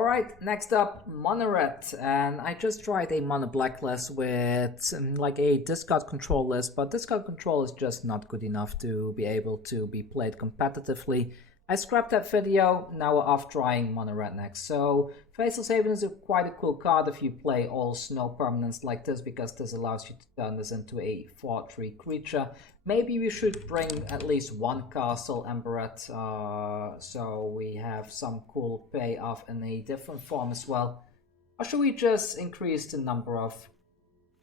Alright, next up, Mana Red, and I just tried a Mana Black list with like a discard control list, but discard control is just not good enough to be able to be played competitively. I scrapped that video, now we're off trying Mana Red next. So, Faceless Haven is quite a cool card if you play all snow permanents like this, because this allows you to turn this into a 4/3 creature. Maybe we should bring at least one castle Emberet, so we have some cool payoff in a different form as well. Or should we just increase the number of...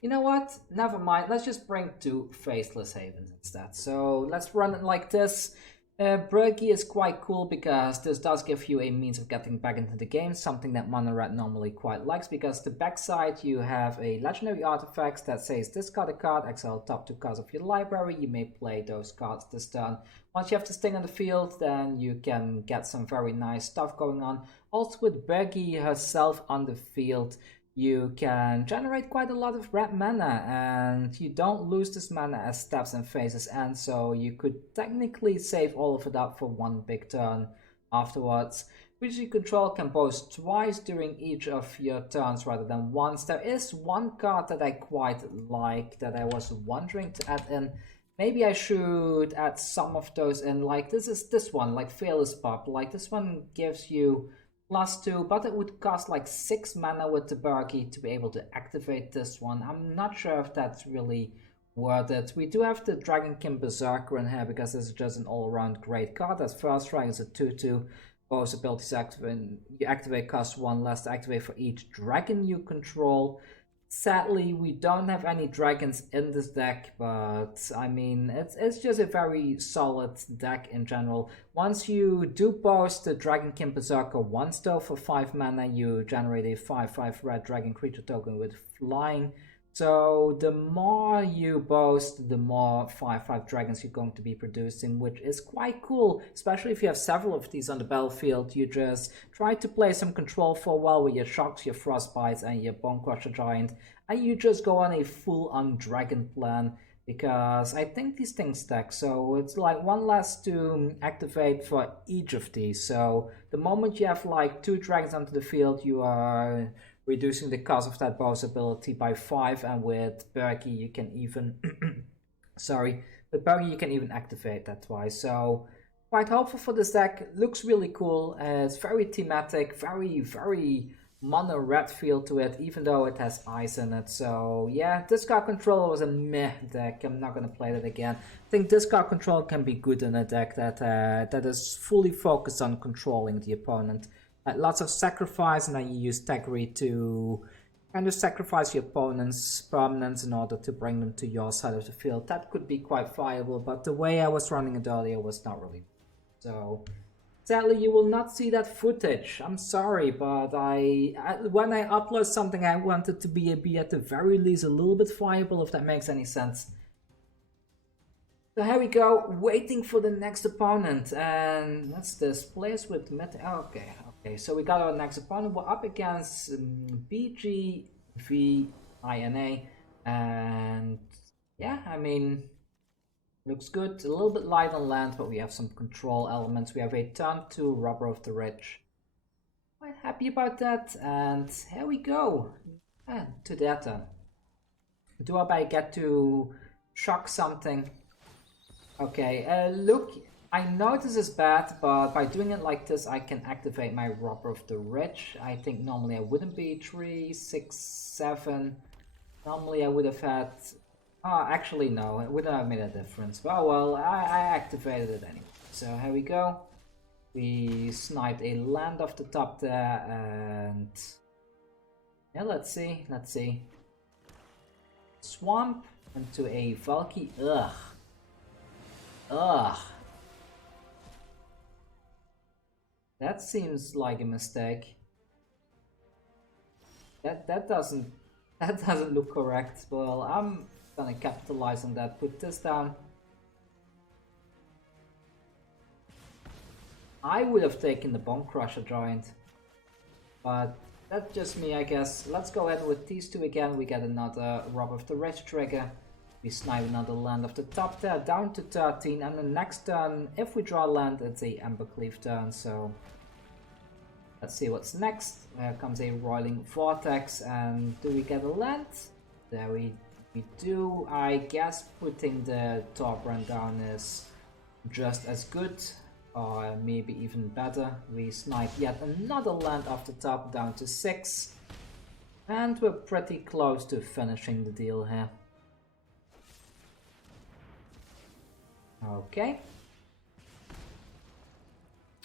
You know what? Never mind, let's just bring 2 Faceless Havens instead. So let's run it like this. Birgi is quite cool because this does give you a means of getting back into the game, something that Mana Red normally quite likes, because the backside you have a legendary artifact that says discard a card, exile top 2 cards of your library, you may play those cards this turn. Once you have this thing on the field, then you can get some very nice stuff going on. Also with Birgi herself on the field, you can generate quite a lot of red mana, and you don't lose this mana as steps and phases end, so you could technically save all of it up for one big turn afterwards. Creature you control can boast twice during each of your turns rather than once. There is one card that I quite like that I was wondering to add in. Maybe I should add some of those in, like this one, like Fearless Pup. Like this one gives you +2, but it would cost like 6 mana with the Birgi to be able to activate this one. I'm not sure if that's really worth it. We do have the Dragonkin Berserker in here because this is just an all-around great card. As first strike is a 2/2. Both abilities activate cost 1 less to activate for each dragon you control. Sadly, we don't have any dragons in this deck, but I mean, it's just a very solid deck in general. Once you do boast the Dragonkin Berserker once though, for 5 mana, you generate a 5/5 red dragon creature token with flying. So the more you boast, the more 5/5 dragons you're going to be producing, which is quite cool, especially if you have several of these on the battlefield. You just try to play some control for a while with your Shocks, your Frostbites, and your Bonecrusher Giant, and you just go on a full-on dragon plan, because I think these things stack, so it's like 1 less to activate for each of these. So the moment you have like 2 dragons onto the field, you are reducing the cost of that boss ability by 5, and with Birgi you can even with Birgi you can even activate that twice. So quite hopeful for this deck. Looks really cool. It's very thematic, very Mana Red feel to it, even though it has ice in it. So yeah, discard control was a meh deck. I'm not gonna play that again. I think discard control can be good in a deck that is fully focused on controlling the opponent. Lots of sacrifice, and then you use Tagri to kind of sacrifice your opponent's permanents in order to bring them to your side of the field. That could be quite viable, but the way I was running it earlier was not really. So sadly, you will not see that footage. I'm sorry, but when I upload something, I want it to be at the very least a little bit viable, if that makes any sense. So here we go, waiting for the next opponent, and that's this place with okay, so we got our next opponent. We're up against BG v INA, and yeah, I mean, looks good. A little bit light on land, but we have some control elements. We have a turn 2 Robber of the Rich. Quite happy about that, and here we go. To their turn. Do I get to shock something? Okay, look, I know this is bad, but by doing it like this, I can activate my Robber of the Rich. I think normally I wouldn't be 3, 6, 7. Normally I would have had... Oh, actually no, it wouldn't have made a difference. But oh well, I activated it anyway. So here we go. We sniped a land off the top there, and... yeah, let's see. Swamp into a Valky. Ugh. That seems like a mistake. That doesn't look correct. Well, I'm gonna capitalize on that. Put this down. I would have taken the Bonecrusher Giant, but that's just me, I guess. Let's go ahead with these 2 again. We get another Robber of the Rich trigger. We snipe another land off the top there, down to 13, and the next turn, if we draw land, it's a Embercleave turn, so... Let's see what's next. Here comes a Roiling Vortex, and do we get a land? There we do. I guess putting the Torbran down is just as good, or maybe even better. We snipe yet another land off the top, down to 6. And we're pretty close to finishing the deal here. Okay.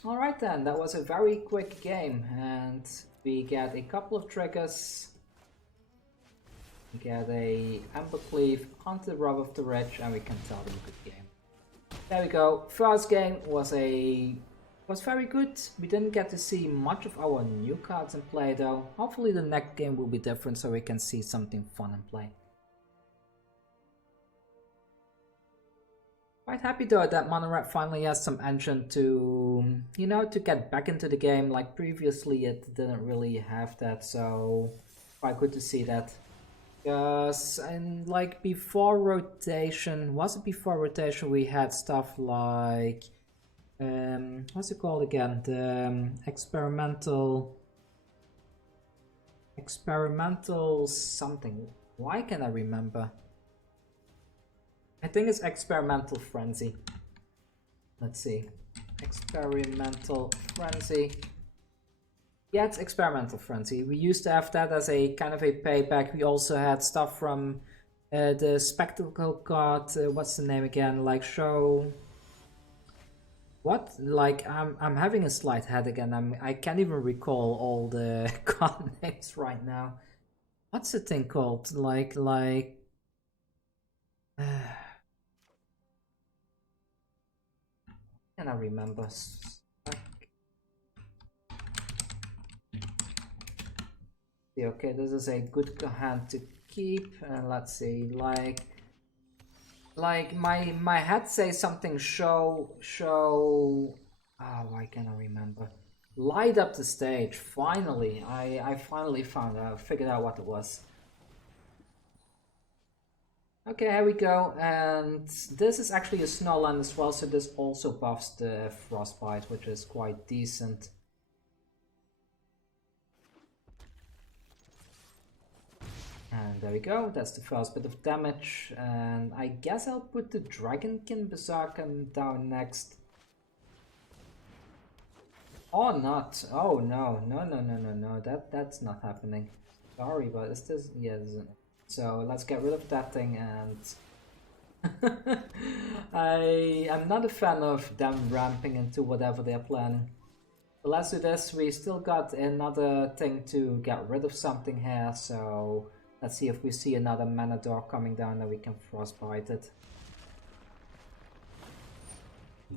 Alright then, that was a very quick game, and we get a couple of triggers. We get a Embercleave onto the Rob of the Rich, and we can tell them a good game. There we go. First game was very good. We didn't get to see much of our new cards in play though. Hopefully the next game will be different so we can see something fun in play. Quite happy though that Mono Red finally has some engine to, you know, to get back into the game. Like previously it didn't really have that, so quite good to see that. Because and like before rotation, was it before rotation we had stuff like what's it called again? The experimental something. Why can't I remember? I think it's Experimental Frenzy. Let's see. Experimental Frenzy. Yeah, it's Experimental Frenzy. We used to have that as a kind of a payback. We also had stuff from the Spectacle card. What's the name again? Like show... What? Like, I'm having a slight head again. I can't even recall all the card names right now. What's the thing called? Like... Can I remember? Okay, this is a good hand to keep. And let's see, like my head says something. Show. Oh, why can't I remember? Light up the stage. Finally, I finally figured out what it was. Okay, here we go, and this is actually a snowland as well, so this also buffs the frostbite, which is quite decent. And there we go, that's the first bit of damage, and I guess I'll put the Dragonkin Berserker down next. Or not. Oh no, that's not happening. Sorry, but is this... yeah, this isn't... So let's get rid of that thing, and I'm not a fan of them ramping into whatever they're planning. But let's do this. We still got another thing to get rid of something here, so let's see if we see another mana door coming down that we can frostbite it.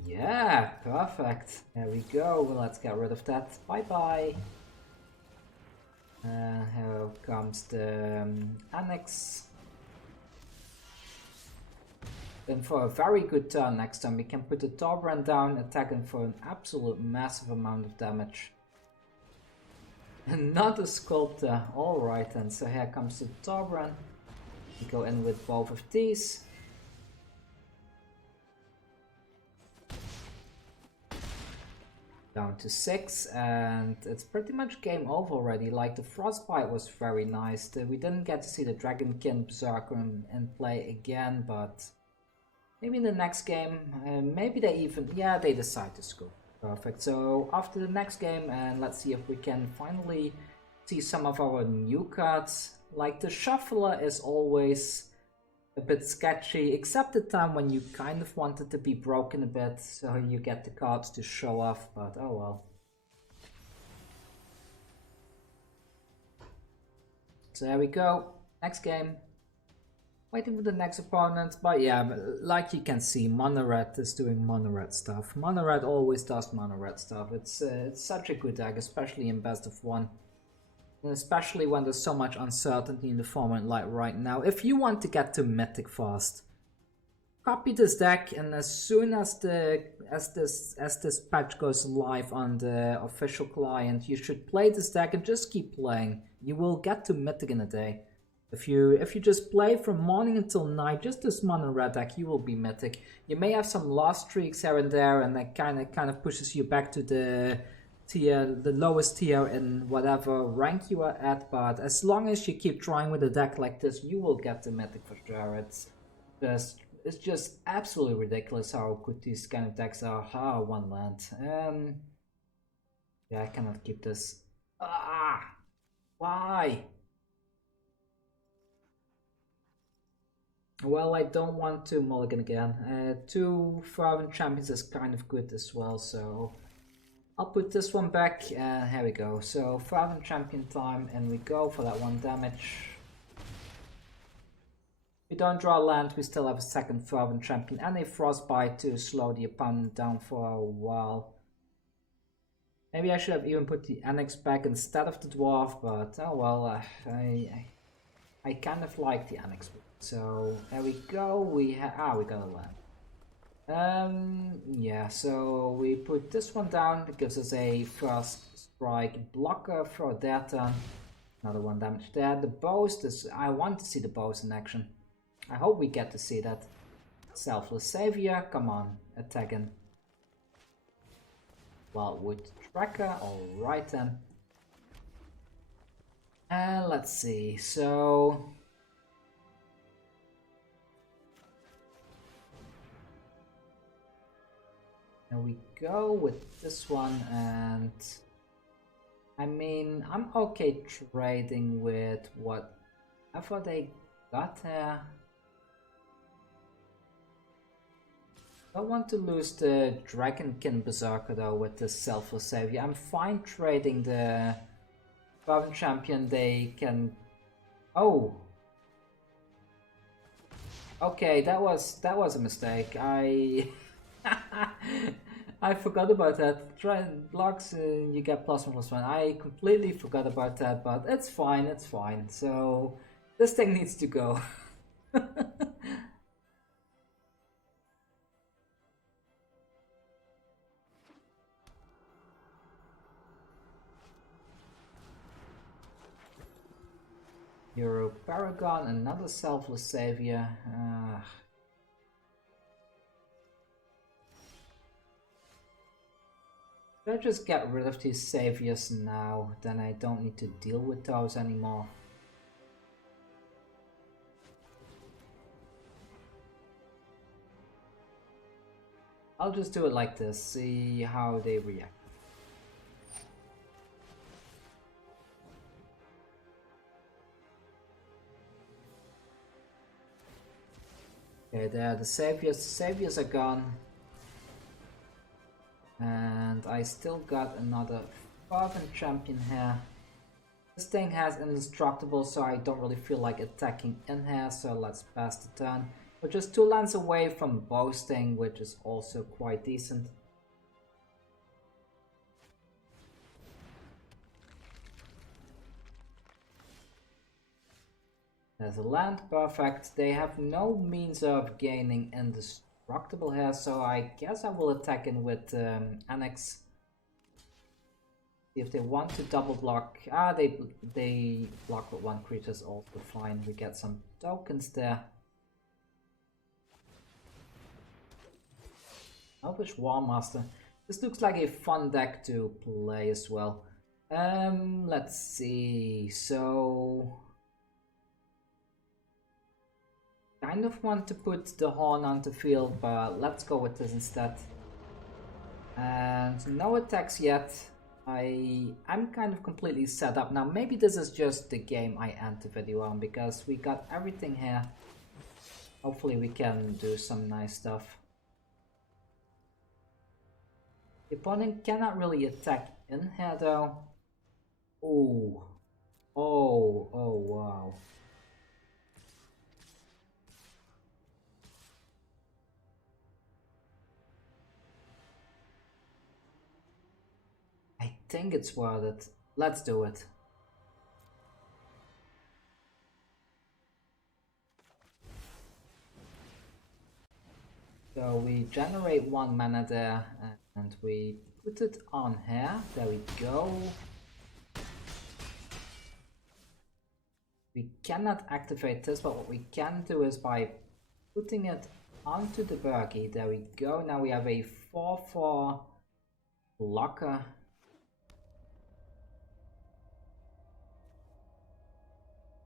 Yeah, perfect. There we go. Let's get rid of that. Bye bye. Here comes the Anax. Then for a very good turn next time we can put the Torbran down, attacking for an absolute massive amount of damage. Not a Sculptor. Alright then, so here comes the Torbran. We go in with both of these. Down to 6, and it's pretty much game over already. Like, the Frostbite was very nice. We didn't get to see the Dragonkin Berserker in play again, but maybe in the next game, maybe they even... yeah, they decide to scoop. Perfect. So after the next game, and let's see if we can finally see some of our new cards. Like, the Shuffler is always a bit sketchy, except the time when you kind of want it to be broken a bit, so you get the cards to show off, but oh well. So there we go, next game. Waiting for the next opponent, but yeah, like you can see, Mono Red is doing Mono Red stuff. Mono Red always does Mono Red stuff. It's such a good deck, especially in best of 1. And especially when there's so much uncertainty in the format like right now. If you want to get to Mythic fast, copy this deck, and as soon as this patch goes live on the official client, you should play this deck and just keep playing. You will get to Mythic in a day. If you just play from morning until night, just this Mono Red deck, you will be Mythic. You may have some lost streaks here and there, and that kind of pushes you back to tier, the lowest tier in whatever rank you are at, but as long as you keep trying with a deck like this, you will get the mythic for sure. It's just absolutely ridiculous how good these kind of decks are. Ah, one land. Yeah, I cannot keep this. Ah, why? Well, I don't want to mulligan again. 2 Fervent Champions is kind of good as well, so I'll put this one back, and here we go. So, Fervent Champion time, and we go for that 1 damage. We don't draw land, we still have a second Fervent Champion and a Frostbite to slow the opponent down for a while. Maybe I should have even put the Anax back instead of the Dwarf, but oh well, I kind of like the Anax. So there we go, we got a land. Yeah, so we put this one down, it gives us a first strike blocker for their turn. Another 1 damage there. The boast is, I want to see the boast in action. I hope we get to see that. Selfless Savior, come on, attacking. Wildwood Tracker, alright then. And let's see, so... There we go with this one, and... I mean, I'm okay trading with whatever they got here. I don't want to lose the Dragonkin Berserker though with the Selfless Savior. I'm fine trading the Fervent Champion. They can... Oh! Okay, that was a mistake. I forgot about that. Blocks, you get +1/+1. I completely forgot about that, but it's fine, it's fine. So, this thing needs to go. Euro Paragon, another Selfless Savior. Should I just get rid of these saviors now? Then I don't need to deal with those anymore. I'll just do it like this, see how they react. Okay, there, the saviors are gone. And I still got another Fervent Champion here. This thing has indestructible, so I don't really feel like attacking in here, so let's pass the turn. We're just 2 lands away from boasting, which is also quite decent. There's a land, perfect. They have no means of gaining indestructible here, so I guess I will attack in with Anax. If they want to double block, they block with 1 creature is also fine. We get some tokens there. Elvish Warmaster. This looks like a fun deck to play as well. Let's see. So, kind of want to put the Horn onto field, but let's go with this instead. And no attacks yet. I'm kind of completely set up now. Maybe this is just the game I end the video on, because we got everything here. Hopefully we can do some nice stuff. The opponent cannot really attack in here though. Oh, wow. I think it's worth it. Let's do it. So we generate 1 mana there, and we put it on here. There we go. We cannot activate this, but what we can do is by putting it onto the Birgi. There we go. Now we have a 4/4 blocker.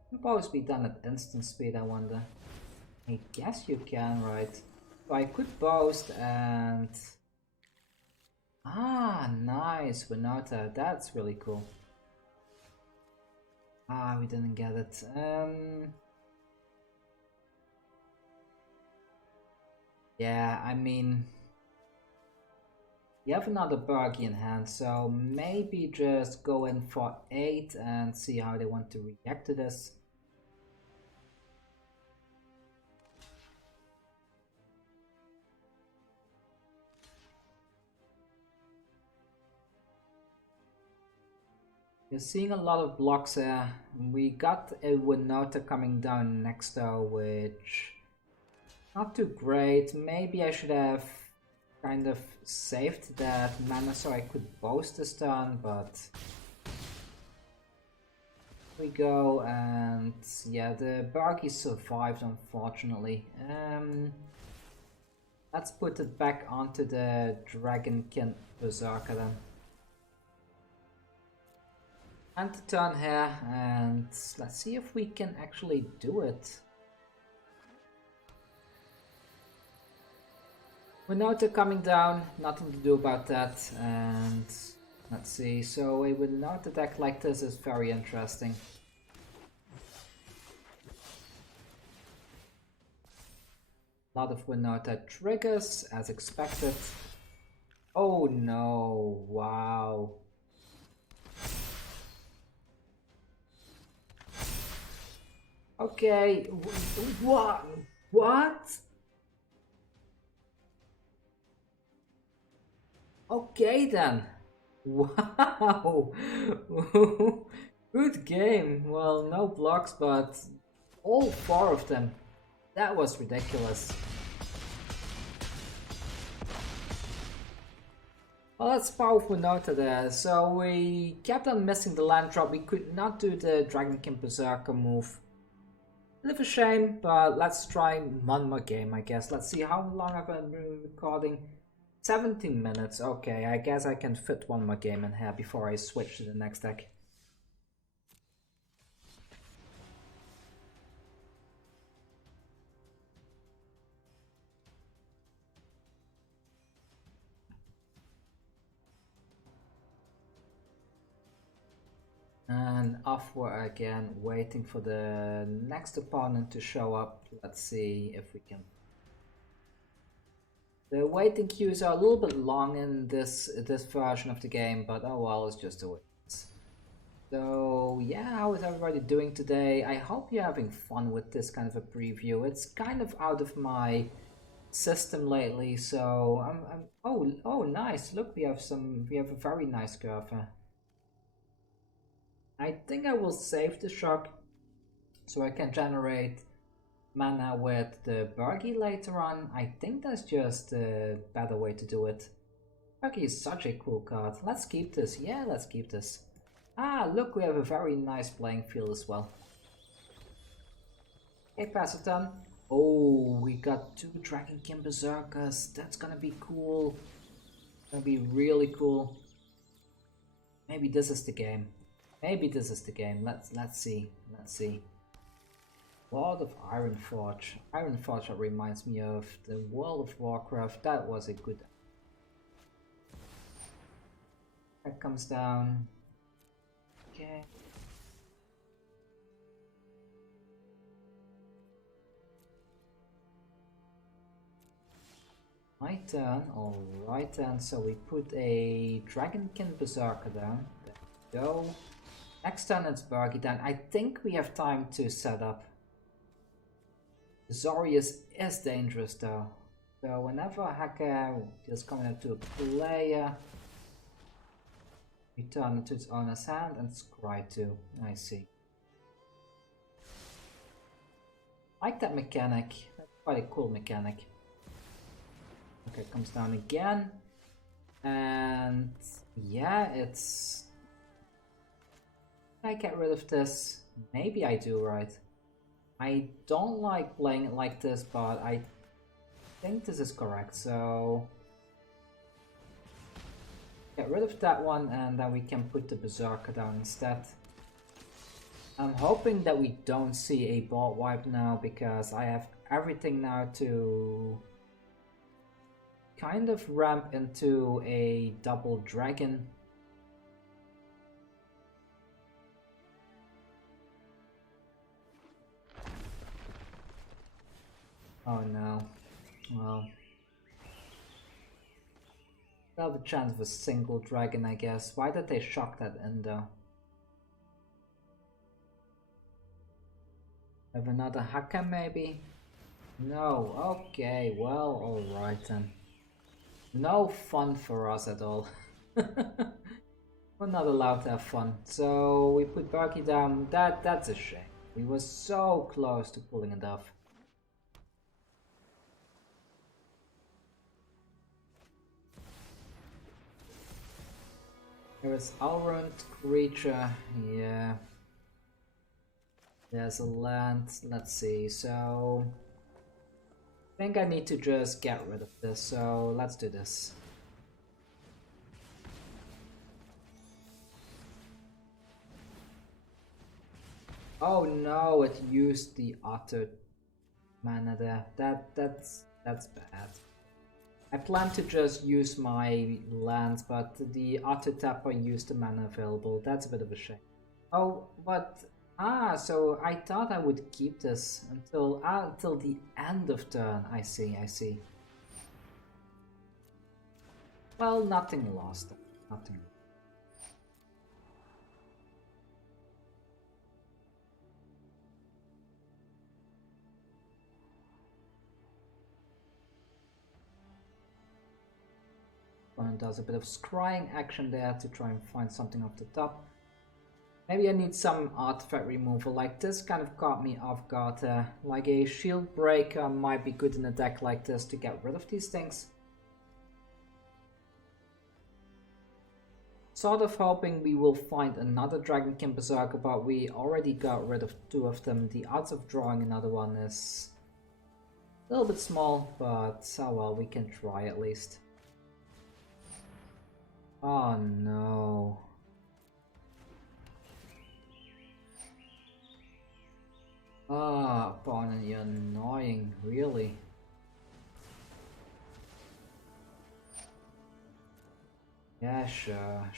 Can bows be done at instant speed, I wonder? I guess you can, right? So I could boast and... Ah, nice, Winota, that's really cool. Ah, we didn't get it. Yeah, I mean... You have another Birgi in hand, so maybe just go in for 8 and see how they want to react to this. You're seeing a lot of blocks here. We got a Winota coming down next though, which... not too great. Maybe I should have kind of saved that mana so I could boast this turn, but... we go, and yeah, the Birgi survived unfortunately. Let's put it back onto the Dragonkin Berserker then. And the turn here, and let's see if we can actually do it. Winota coming down, nothing to do about that, and let's see, so a Winota deck like this is very interesting. A lot of Winota triggers, as expected. Oh no, wow. Okay, what? What? Okay then. Wow. Good game. Well, no blocks, but all 4 of them. That was ridiculous. Well, that's powerful Winota there. So we kept on missing the land drop. We could not do the Dragonkin Berserker move. A bit of a shame, but let's try one more game, I guess. Let's see how long I've been recording. 17 minutes. Okay, I guess I can fit one more game in here before I switch to the next deck. And off we're again, waiting for the next opponent to show up. Let's see if we can. The waiting queues are a little bit long in this version of the game, but oh well, it's just the way it is. So yeah, how is everybody doing today? I hope you're having fun with this kind of a preview. It's kind of out of my system lately, so I'm oh nice. Look, we have a very nice curve. I think I will save the shock so I can generate mana with the Birgi later on. I think that's just a better way to do it. Birgi is such a cool card. Let's keep this. Yeah, let's keep this. Ah, look, we have a very nice playing field as well. Okay, pass it on. Oh, we got 2 Dragonkin Berserkers. That's gonna be cool. Gonna be really cool. Maybe this is the game. Maybe this is the game. Let's see. Let's see. Lord of Ironforge. Ironforge reminds me of the World of Warcraft. That was a good. That comes down. Okay. My turn. Alright then. So we put a Dragonkin Berserker down. There we go. Next turn it's Birgi down. I think we have time to set up. Zorius is dangerous though. So whenever a hacker is coming up to a player, we turn it to its owner's hand and scry too. I see. Like that mechanic. That's quite a cool mechanic. Okay, it comes down again. And yeah, it's... Can I get rid of this? Maybe I do, right? I don't like playing it like this, but I think this is correct, so... Get rid of that one, and then we can put the Berserker down instead. I'm hoping that we don't see a board wipe now, because I have everything now to kind of ramp into a double dragon. Oh no. Well, I have a chance of a single dragon, I guess. Why did they shock that in though? Have another hacker maybe? No, okay, well, alright then. No fun for us at all. We're not allowed to have fun. So we put Birgi down. That's a shame. We were so close to pulling it off. There is Alrund creature, yeah. There's a land, let's see, so I think I need to just get rid of this, so let's do this. Oh no, it used the auto mana there. That's bad. I plan to just use my lands, but the auto tapper used the mana available. That's a bit of a shame. Oh, but so I thought I would keep this until the end of turn. I see, I see. Well, nothing lost. Nothing. Does a bit of scrying action there to try and find something off the top. Maybe I need some artifact removal, like this kind of caught me off guard. Like a shield breaker might be good in a deck like this to get rid of these things. Sort of hoping we will find another Dragonkin Berserker, but we already got rid of 2 of them. The odds of drawing another one is a little bit small, but oh well, we can try at least. Oh no. Ah, opponent, you're annoying, really. Yeah, sure.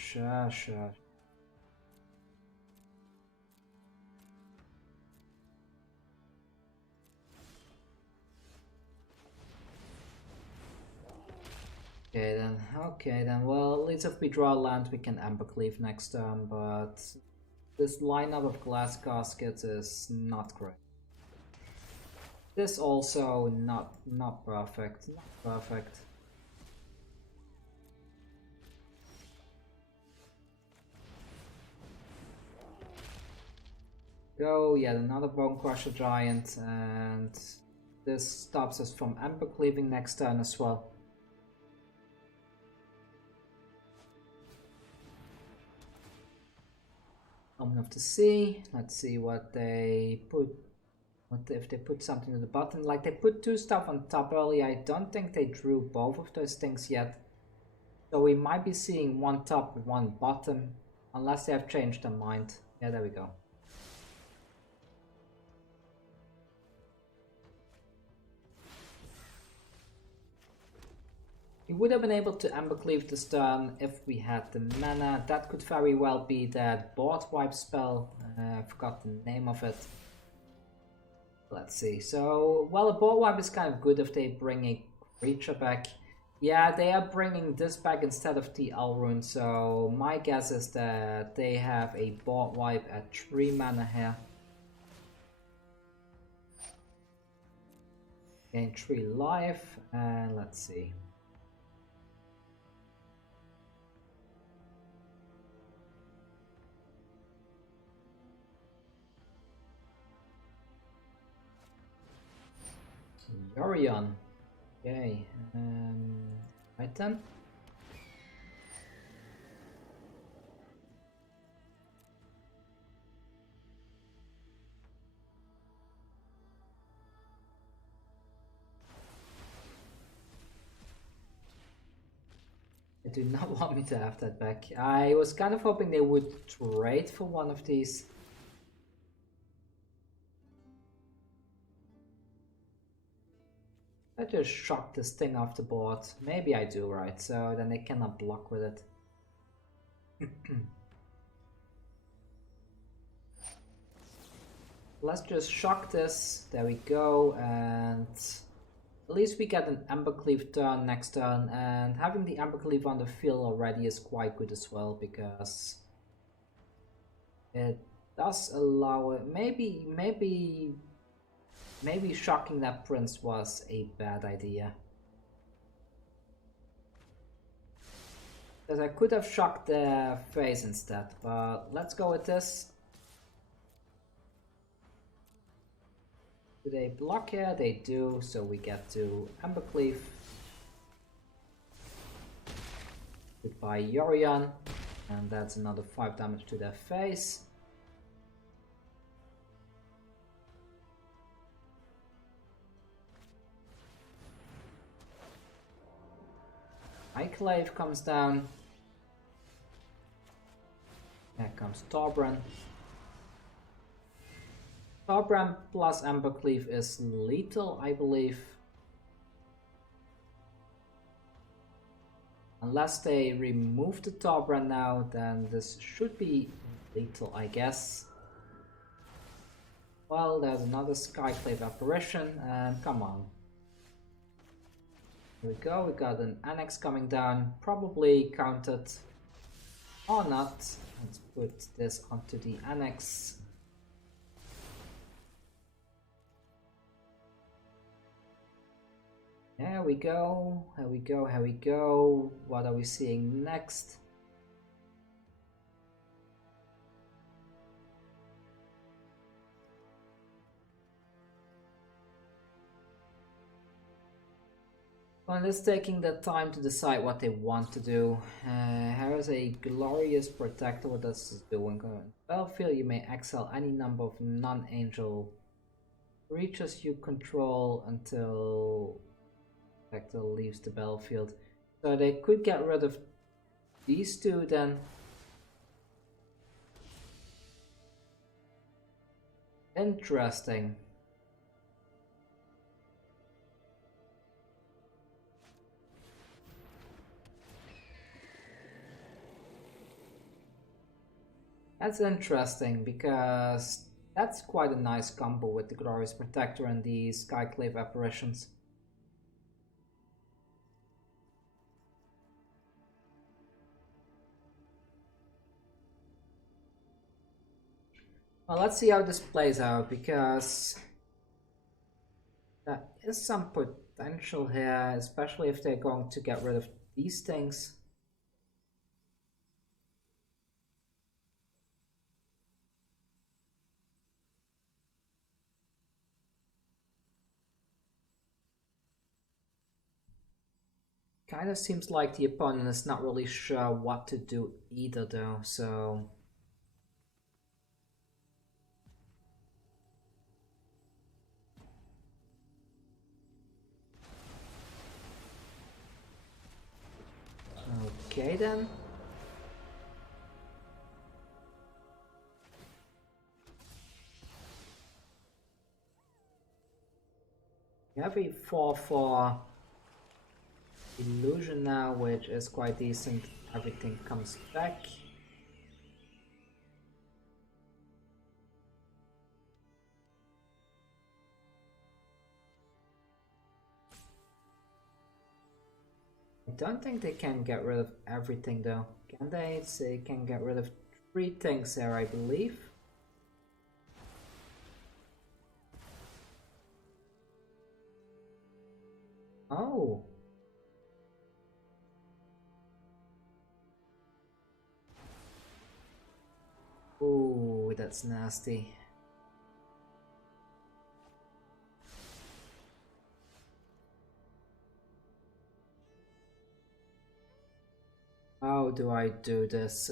Okay then, well, at least if we draw land we can Embercleave next turn, but this lineup of glass caskets is not great. This also not perfect, not perfect. Go, yet another Bonecrusher Giant, and this stops us from Embercleaving next turn as well. Omen of the Sea. Let's see what they put. If they put something at the bottom. Like they put 2 stuff on top earlier. I don't think they drew both of those things yet. So we might be seeing 1 top, 1 bottom. Unless they have changed their mind. Yeah, there we go. We would have been able to Embercleave this turn if we had the mana. That could very well be that board wipe spell. I forgot the name of it. Let's see. So, well, a board wipe is kind of good if they bring a creature back. Yeah, they are bringing this back instead of the Alrund. So my guess is that they have a board wipe at 3 mana here. Gain 3 life, and let's see. Yorion. Okay, right then. They do not want me to have that back. I was kind of hoping they would trade for one of these. just shock this thing off the board? Maybe I do, right? So then they cannot block with it. Let's just shock this. There we go. And at least we get an Embercleave turn next turn. And having the Embercleave on the field already is quite good as well, because it does allow it. Maybe shocking that prince was a bad idea. Because I could have shocked the face instead, but let's go with this. Do they block here? They do, so we get to Embercleave. Goodbye Yorion, and that's another 5 damage to their face. Enclave comes down. There comes Torbran. Torbran plus Embercleave is lethal, I believe. Unless they remove the Torbran now, then this should be lethal, I guess. Well, there's another Skyclave apparition, and come on. Here we go, we got an Anax coming down, probably countered or not. Let's put this onto the Anax. There we go, here we go, here we go. What are we seeing next? Well, it's taking the time to decide what they want to do. Here is a glorious protector. What does this do? When going battlefield, you may exile any number of non-angel creatures you control until protector leaves the battlefield. So they could get rid of these two then. Interesting. That's interesting, because that's quite a nice combo with the Glorious Protector and the Skyclave apparitions. Well, let's see how this plays out, because there is some potential here, especially if they're going to get rid of these things. Kind of seems like the opponent is not really sure what to do either though, so... Okay then. We have a 4/4 illusion now, which is quite decent. Everything comes back. I don't think they can get rid of everything though. Can they? They can get rid of 3 things there, I believe. Oh. Ooh, that's nasty. How do I do this?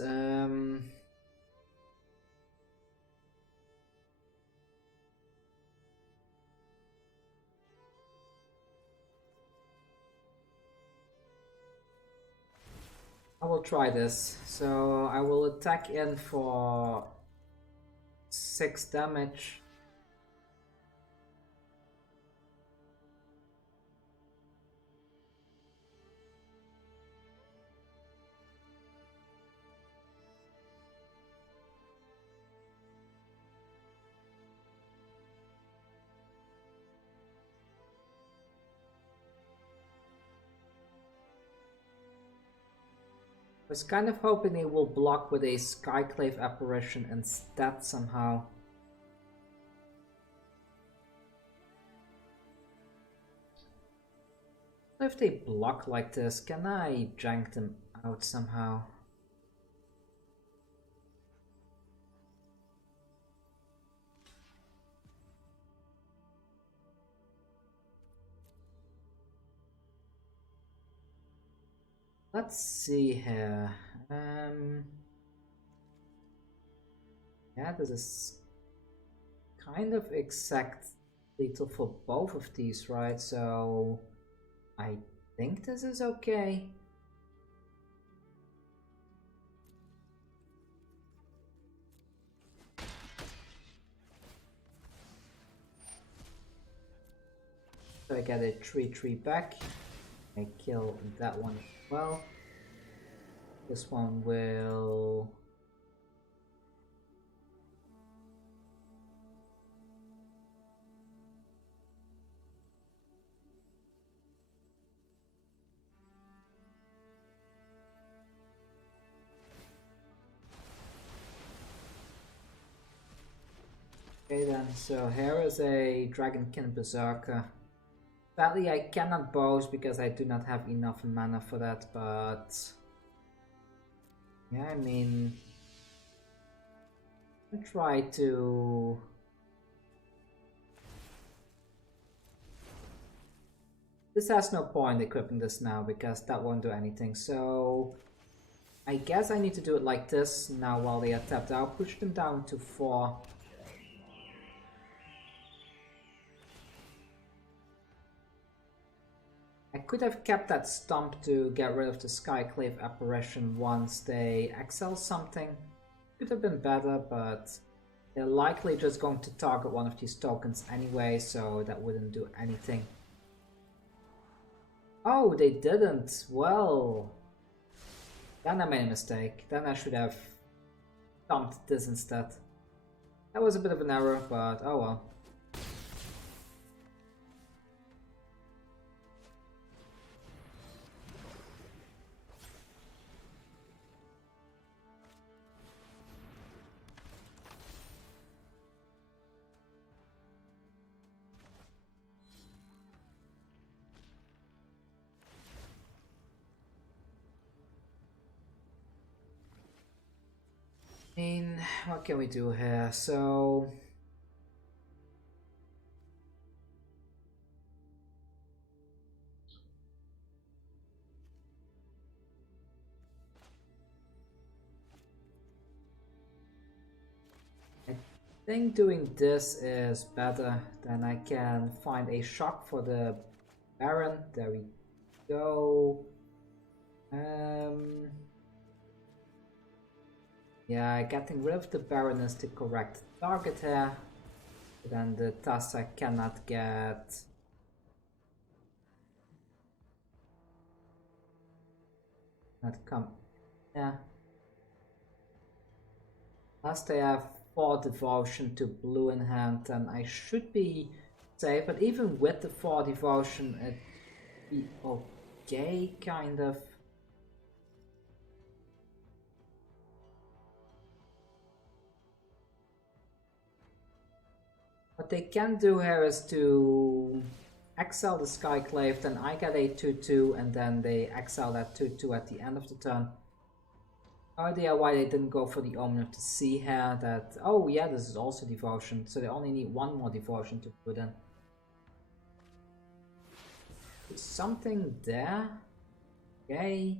I will try this. So I will attack in for 6 damage. was kind of hoping they will block with a Skyclave apparition instead somehow. If they block like this, can I jank them out somehow? Let's see here. Yeah, this is kind of exact lethal for both of these, right? So I think this is okay. So I get a 3/3 back. I kill that one as well. This one will... Okay then, so here is a Dragonkin Berserker. Sadly, I cannot boast because I do not have enough mana for that, but... Yeah, I mean... I try to... This has no point equipping this now because that won't do anything, so... I guess I need to do it like this now while they are tapped out, push them down to 4. I could have kept that stump to get rid of the Skyclave apparition once they exile something. Could have been better, but they're likely just going to target one of these tokens anyway, so that wouldn't do anything. Oh, they didn't. Well, then I made a mistake. Then I should have dumped this instead. That was a bit of an error, but oh well. What can we do here? So I think doing this is better. Then I can find a shock for the Baron. There we go. Yeah, getting rid of the Baron is the correct target here. Then the Tassa cannot get... Not come... Yeah. Unless they have 4 Devotion to blue in hand, then I should be safe. But even with the 4 Devotion, it'd be okay, kind of. What they can do here is to exile the Skyclave, then I get a 2/2, and then they exile that 2/2 at the end of the turn. No idea why they didn't go for the Omen of the Sea here. That, oh yeah, this is also Devotion, so they only need 1 more Devotion to put in. Is something there? Okay.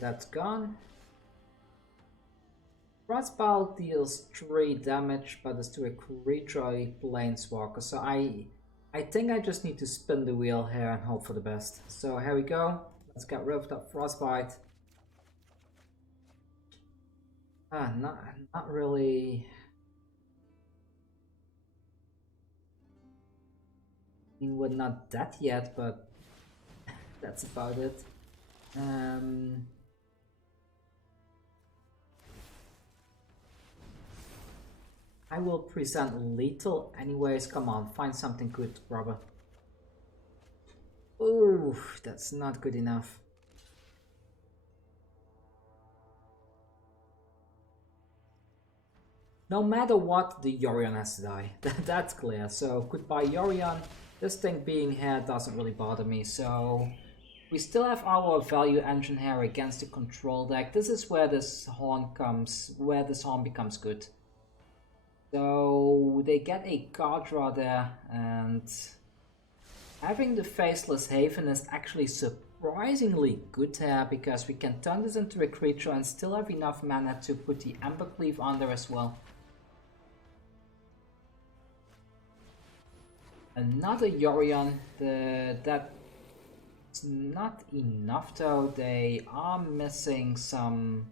That's gone. Frostbolt deals 3 damage, but it's to a creature or a planeswalker. So I think I just need to spin the wheel here and hope for the best. So here we go. Let's get rid of that Frostbite. Not really. I mean, we're not dead yet, but That's about it. I will present lethal anyways. Come on, find something good, brother. Ooh, that's not good enough. No matter what, the Yorion has to die. That's clear. So goodbye Yorion. This thing being here doesn't really bother me. So we still have our value engine here against the control deck. This is where this horn becomes good. So they get a card draw there, and having the Faceless Haven is actually surprisingly good here, because we can turn this into a creature and still have enough mana to put the Embercleave on there as well. Another Yorion, that's not enough though. They are missing some.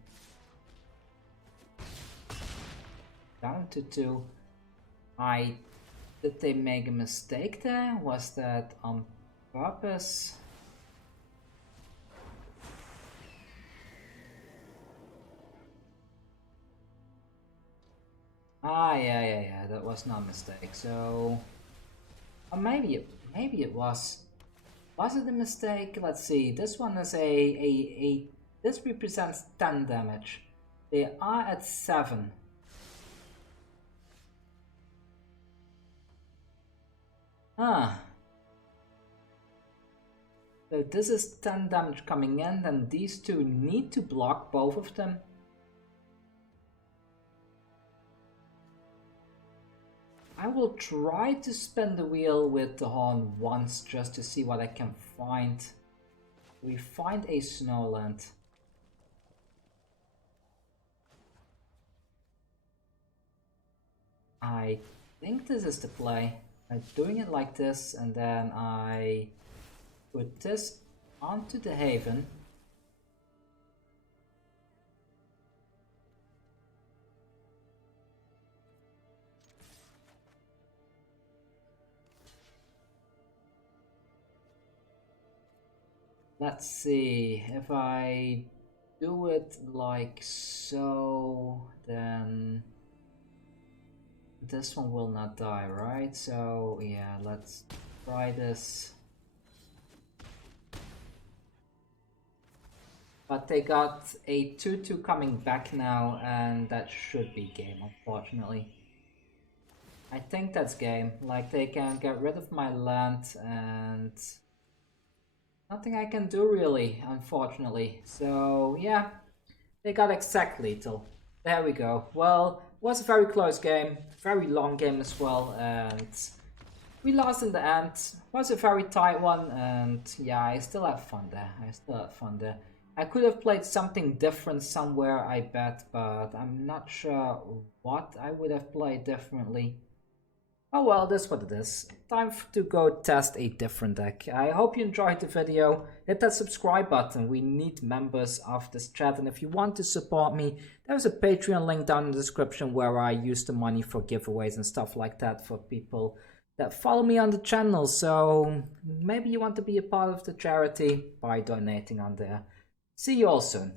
Down to 2. Did they make a mistake there? Was that on purpose? Yeah, that was not a mistake. So, or maybe it was. Was it a mistake? Let's see. This one is this represents 10 damage. They are at 7. So this is 10 damage coming in, then these two need to block both of them. I will try to spin the wheel with the horn once just to see what I can find. We find a snowland. I think this is the play. I'm doing it like this, and then I put this onto the Haven. Let's see, if I do it like so, then this one will not die, right? So yeah, let's try this. But they got a 2/2 coming back now, and that should be game, unfortunately. I think that's game. Like, they can get rid of my land, and nothing I can do really, unfortunately. So yeah, they got exact lethal. There we go. Well, it was a very close game, very long game as well, and we lost in the end. It was a very tight one, and yeah, I still had fun there. I could have played something different somewhere, I bet, but I'm not sure what I would have played differently. Oh well, that's what it is. Time to go test a different deck. I hope you enjoyed the video. Hit that subscribe button. We need members of this chat. And if you want to support me, there's a Patreon link down in the description where I use the money for giveaways and stuff like that for people that follow me on the channel. So maybe you want to be a part of the charity by donating on there. See you all soon.